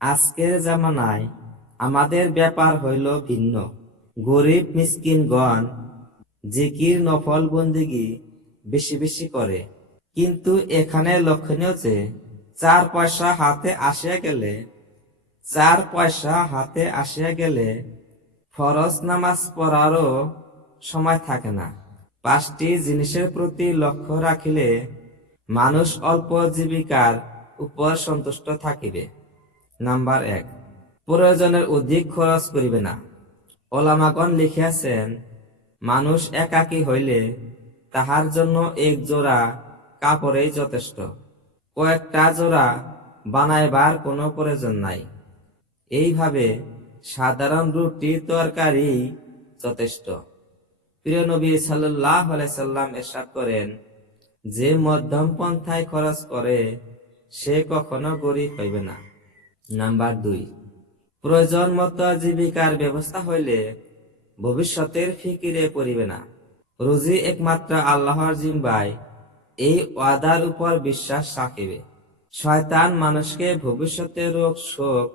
আজকের জামানায় আমাদের ব্যাপার হইল ভিন্ন। গরিব মিসকিনগণ জিকির নফল বন্দিগি বেশি বেশি করে, কিন্তু এখানে লক্ষণীয় যে চার পয়সা হাতে আসিয়া গেলে ফরজ নামাজ পড়ারও সময় থাকে না। 5টি জিনিসের প্রতি লক্ষ্য রাখিলে মানুষ অল্প জীবিকার উপর সন্তুষ্ট থাকিবে। নাম্বার 1, প্রয়োজনের অধিক খরচ করিবে না। ওলামাগণ লিখিয়াছেন, মানুষ একাকী হইলে তাহার জন্য এক জোড়া কাপড়েই যথেষ্ট, কয়েকটা জোড়া বানাইবার কোনো প্রয়োজন নাই। এইভাবে সাধারণ রুটি তরকারি যথেষ্ট। প্রিয় নবী সাল্লাল্লাহু আলাইহি সাল্লাম ইরশাদ করেন, যে মধ্যম পন্থায় খরচ করে সে কখনো গরিব হইবে না। নাম্বার 2, প্রয়োজন মতো জীবিকার ব্যবস্থা হইলে ভবিষ্যতের ফিকিরে পড়িবে না। রুজি একমাত্র আল্লাহর জিম্মায়, এই ওয়াদার উপর বিশ্বাস রাখিবে। শয়তান মানুষকে ভবিষ্যতের রোগ শোক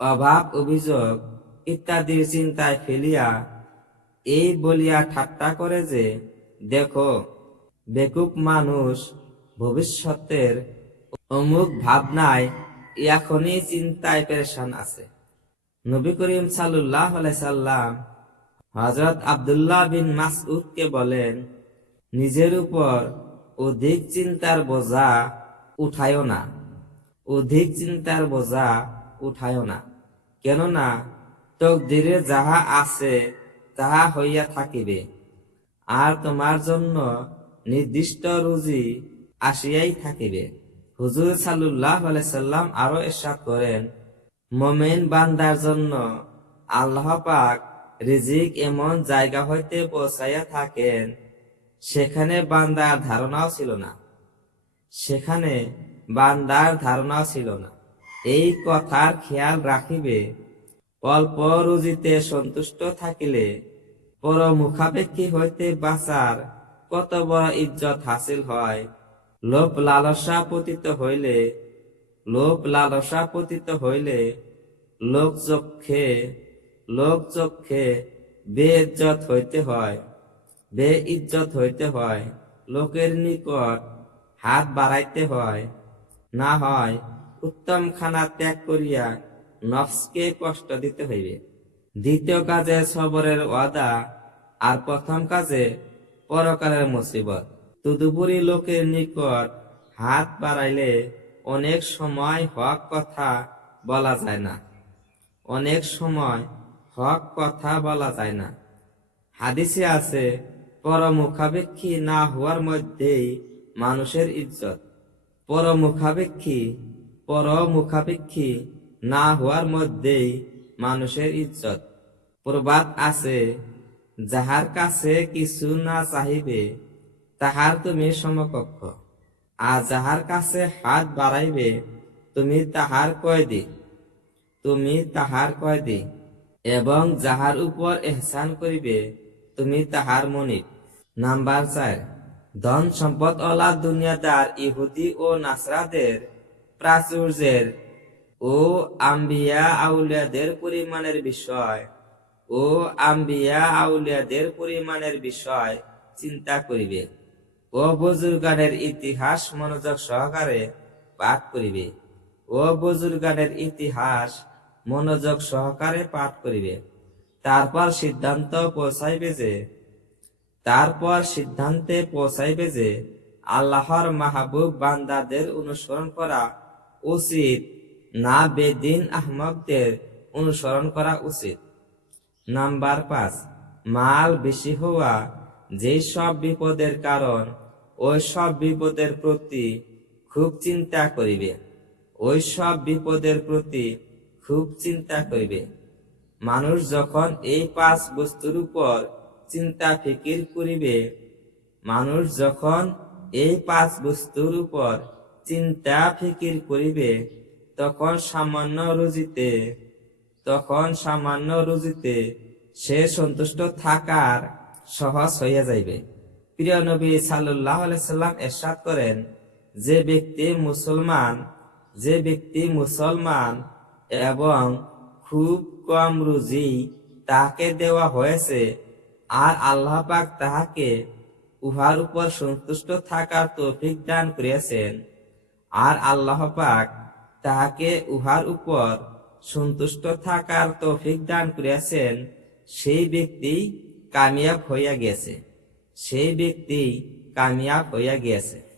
অভাব অভিযোগ ইত্যাদির চিন্তায় ফেলিয়া এই বলিয়া ঠাট্টা করে যে, দেখো বেকুব মানুষ ভবিষ্যতের অমুক ভাবনায় এখনই চিন্তায় পেরেশান আছে। নবী করিম সাল্লাল্লাহু আলাইহি সাল্লাম হযরত আব্দুল্লাহ বিন মাসউদকে বলেন, নিজের উপর অধিক চিন্তার বোঝা উঠায়ও না, কেননা তকদিরে যাহা আছে তাহা হইয়া থাকিবে, আর তোমার জন্য নির্দিষ্ট রুজি আসিয়াই থাকিবে। হুজুর সাল্লাল্লাহু আলাইহি সাল্লাম আরো ইরশাদ করেন, মুমিন বান্দার জন্য আল্লাহ পাক রিজিক এমন জায়গা হইতে পৌঁছাইয়া থাকেন সেখানে বান্দার ধারণাও ছিল না। এই কথার খেয়াল রাখিবে, অল্প রুজিতে সন্তুষ্ট থাকিলে পরমুখাপেক্ষী হইতে বাঁচার কত বড় ইজ্জত হাসিল হয়। লোভ লালসা পতিত হইলে লোক চক্ষে বেইজ্জত হইতে হয়, লোকের নিকট হাত বাড়াইতে হয়, না হয় উত্তম খানা ত্যাগ করিয়া নফসকে কষ্ট দিতে হইবে। দ্বিতীয় কাজে সবরের ওয়াদা, আর প্রথম কাজে পরকালের মুসিবত। তদুপরি লোকের নিকট হাত বাড়াইলে অনেক সময় হক কথা বলা যায় না। হাদিসে আছে, পরমুখাপেক্ষী না হওয়ার মধ্যেই মানুষের ইজ্জত। পরমুখাপেক্ষী না হওয়ার মধ্যেই মানুষের ইজ্জত। প্রবাদ আছে, যাহার কাছে কিছু না চাহিবে তাহার তুমি সমকক্ষ, আর যাহার কাছে হাত বাড়াইবে তুমি তাহার কয়দি, এবং যাহার উপর ইহসান করিবে তুমি তাহার মনিব। নাম্বার 4, ধন সম্পদ ওয়ালা দুনিয়াদার ইহুদি ও নাসরাদের প্রাচুর্যের ও আম্বিয়া আউলিয়াদের পরিমাণের বিষয় চিন্তা করিবে ও বুজুর্গানের ইতিহাস মনোযোগ সহকারে পাঠ করিবে। তারপর সিদ্ধান্তে পৌঁছাইবে যে আল্লাহর মাহবুব বান্দাদের অনুসরণ করা উচিত না বেদিন আহমকদের অনুসরণ করা উচিত। নাম্বার 5, মাল বেশি হওয়া যেই সব বিপদের কারণ, ওই সব বিপদের প্রতি খুব চিন্তা করিবে। মানুষ যখন এই 5 বস্তুর উপর চিন্তা ফিকির করিবে তখন সামান্য রুজিতে সে সন্তুষ্ট থাকার সহজ হইয়া যাইবে। প্রিয় নবী সাল্লাল্লাহু আলাইহি সাল্লাম ইরশাদ করেন, যে ব্যক্তি মুসলমান এবং খুব কম রুজি তাহাকে দেওয়া হয়েছে, আর আল্লাহ পাক তাহাকে উহার উপর সন্তুষ্ট থাকার তৌফিক দান করিয়াছেন, আর আল্লাহ পাক তাহাকে উহার উপর সন্তুষ্ট থাকার তৌফিক দান করিয়াছেন, সেই ব্যক্তি কামিয়াব হইয়া গেছে।